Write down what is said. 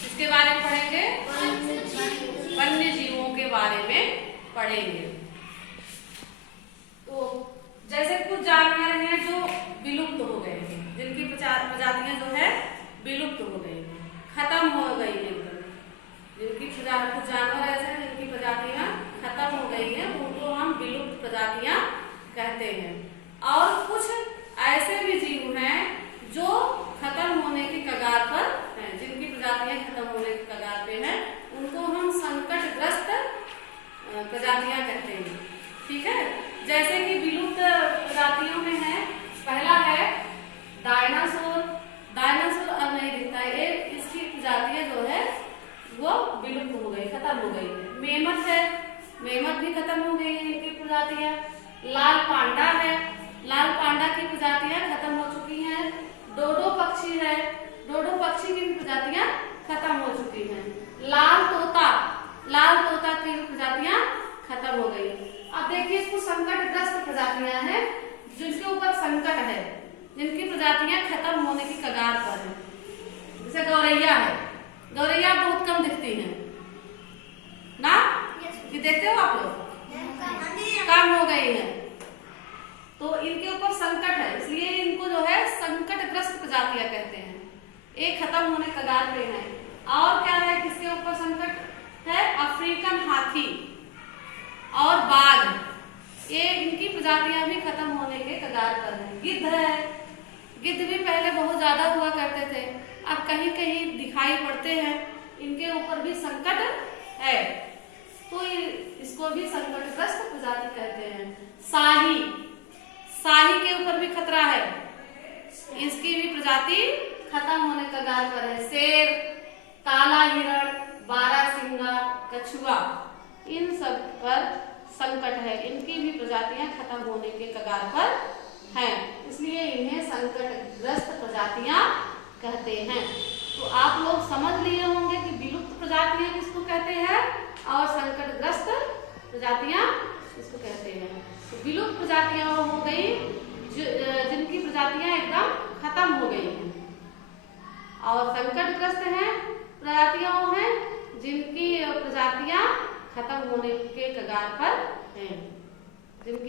किसके बारे में पढ़ेंगे? वन्य जीवों के बारे में पढ़ेंगे। तो जैसे कुछ जानवर हैं जो विलुप्त हो गए हैं, जिनकी प्रजातियां जो है विलुप्त हो गई, खत्म हो गई है। जिनकी कुछ जानवर ऐसे हैं जिनकी प्रजातियां खत्म हो गई हैं, उनको हम विलुप्त प्रजातियां कहते हैं। और कुछ ऐसे भी जीव हैं जो खत्म होने की कगार पर हैं, जिनकी प्रजातियां खत्म होने की कगार पे हैं, उनको हम संकटग्रस्त प्रजातियां कहते हैं। ठीक है, जैसे कि विलुप्त प्रजातियों में है, पहला है डायनासोर। डायनासोर अब नहीं दिखता है, इसकी प्रजातियां जो है वो विलुप्त हो गई, खत्म हो गई है। मेमथ है, मेमथ भी खत्म हो गई है इनकी प्रजातियां। लाल पांडा है, लाल पांडा की प्रजातियां खत्म हो चुकी हैं। डोडो पक्षी है, डोडो पक्षी की प्रजातियां खत्म हो चुकी हैं। लाल तोता, लाल तोता की प्रजातियां खत्म हो गई। अब देखिए कुछ संकटग्रस्त प्रजातियां हैं जिनके ऊपर संकट है, जिनकी प्रजातियां खत्म होने की कगार पर है। जैसे गौरैया है, गौरैया बहुत कम दिखती हैं ना, ये देखते हो आप लोग, कम हो गई है। तो इनके ऊपर संकट है, इसलिए इनको जो है संकटग्रस्त प्रजातियां कहते हैं। एक खत्म होने कगार पे है। और क्या है किसके ऊपर संकट है? अफ्रीकन हाथी और बाघ, ये इनकी प्रजातियां भी खत्म होने के कगार पर है। गिद्ध है, गिद्ध भी पहले बहुत ज्यादा हुआ करते थे, अब कहीं कहीं दिखाई पड़ते हैं, इनके ऊपर भी संकट है, तो इसको भी संकटग्रस्त प्रजाति कहते हैं। शाही, शाही के ऊपर भी खतरा है, इसकी भी प्रजाति खत्म होने कगार पर है। शेर, काला हिरण, बारहसिंगा, कछुआ, इन सब पर संकट है, इनकी भी प्रजातियां खत्म होने के कगार पर हैं, इसलिए इन्हें संकटग्रस्त प्रजातियां कहते हैं। तो आप लोग समझ लिए होंगे कि विलुप्त प्रजातियां किसको कहते हैं और संकटग्रस्त प्रजातियां किसको कहते हैं। तो विलुप्त प्रजातियां हो गई जिनकी प्रजातियां एकदम खत्म हो गई हैं, और संकटग्रस्त हैं प्रजातियां हैं जिनकी प्रजातियां खत्म होने के कगार पर हैं, जिनकी